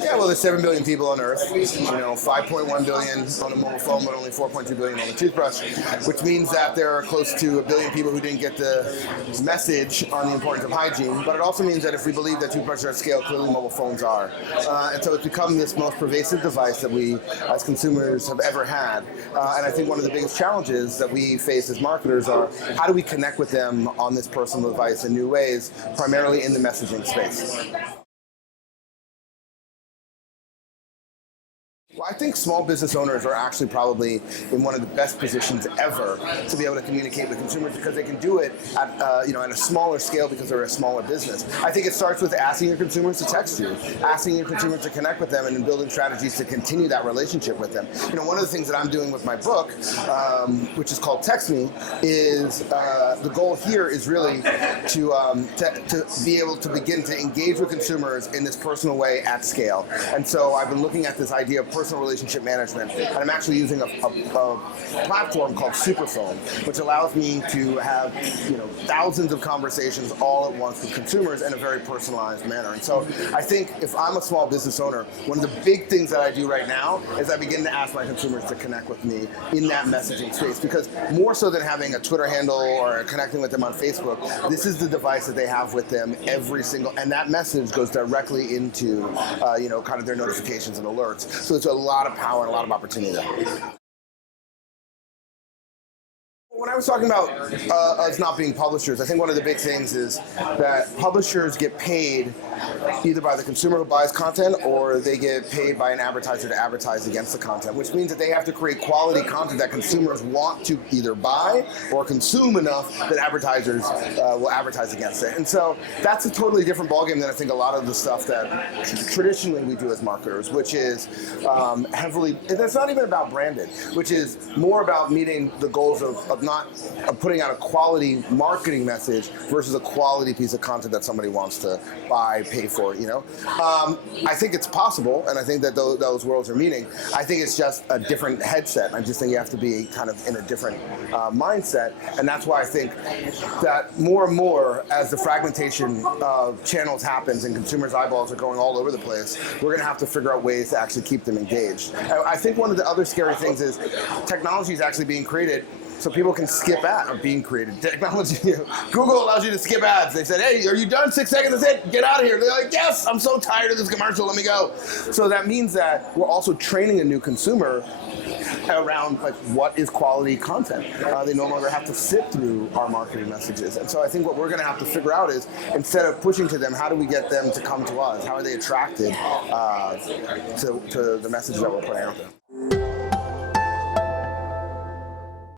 Yeah, well, there's 7 billion people on Earth. 5.1 billion on a mobile phone, but only 4.2 billion on a toothbrush, which means that there are close to a billion people who didn't get the message on the importance of hygiene. But it also means that if we believe that toothbrushes are at scale, clearly mobile phones are. And so it's become this most pervasive device that we, as consumers, have ever had. And I think one of the biggest challenges that we face as marketers are how do we connect with them on this personal device in new ways, primarily in the messaging space. Well, I think small business owners are actually probably in one of the best positions ever to be able to communicate with consumers because they can do it at at a smaller scale because they're a smaller business. I think it starts with asking your consumers to text you, asking your consumers to connect with them, and then building strategies to continue that relationship with them. One of the things that I'm doing with my book, which is called Text Me, is the goal here is really to be able to begin to engage with consumers in this personal way at scale. And so I've been looking at this idea of personal relationship management, and I'm actually using a platform called Superphone, which allows me to have thousands of conversations all at once with consumers in a very personalized manner. And so I think if I'm a small business owner, one of the big things that I do right now is I begin to ask my consumers to connect with me in that messaging space, because more so than having a Twitter handle or connecting with them on Facebook, this is the device that they have with them and that message goes directly into kind of their notifications and alerts. So it's a lot of power and a lot of opportunity there. When I was talking about us not being publishers, I think one of the big things is that publishers get paid either by the consumer who buys content or they get paid by an advertiser to advertise against the content, which means that they have to create quality content that consumers want to either buy or consume enough that advertisers will advertise against it. And so that's a totally different ballgame than I think a lot of the stuff that traditionally we do as marketers, which is heavily, and it's not even about branded, which is more about meeting the goals of putting out a quality marketing message versus a quality piece of content that somebody wants to buy, pay for. I think it's possible, and I think that those worlds are meeting. I think it's just a different headset. I just think you have to be kind of in a different mindset, and that's why I think that more and more, as the fragmentation of channels happens and consumers' eyeballs are going all over the place, we're going to have to figure out ways to actually keep them engaged. I think one of the other scary things is technology is actually being created so people can skip ads, or being created. Technology, Google allows you to skip ads. They said, hey, are you done? 6 seconds, that's it, get out of here. They're like, yes, I'm so tired of this commercial, let me go. So that means that we're also training a new consumer around what is quality content. They no longer have to sit through our marketing messages. And so I think what we're gonna have to figure out is, instead of pushing to them, how do we get them to come to us? How are they attracted to the message that we're putting out there?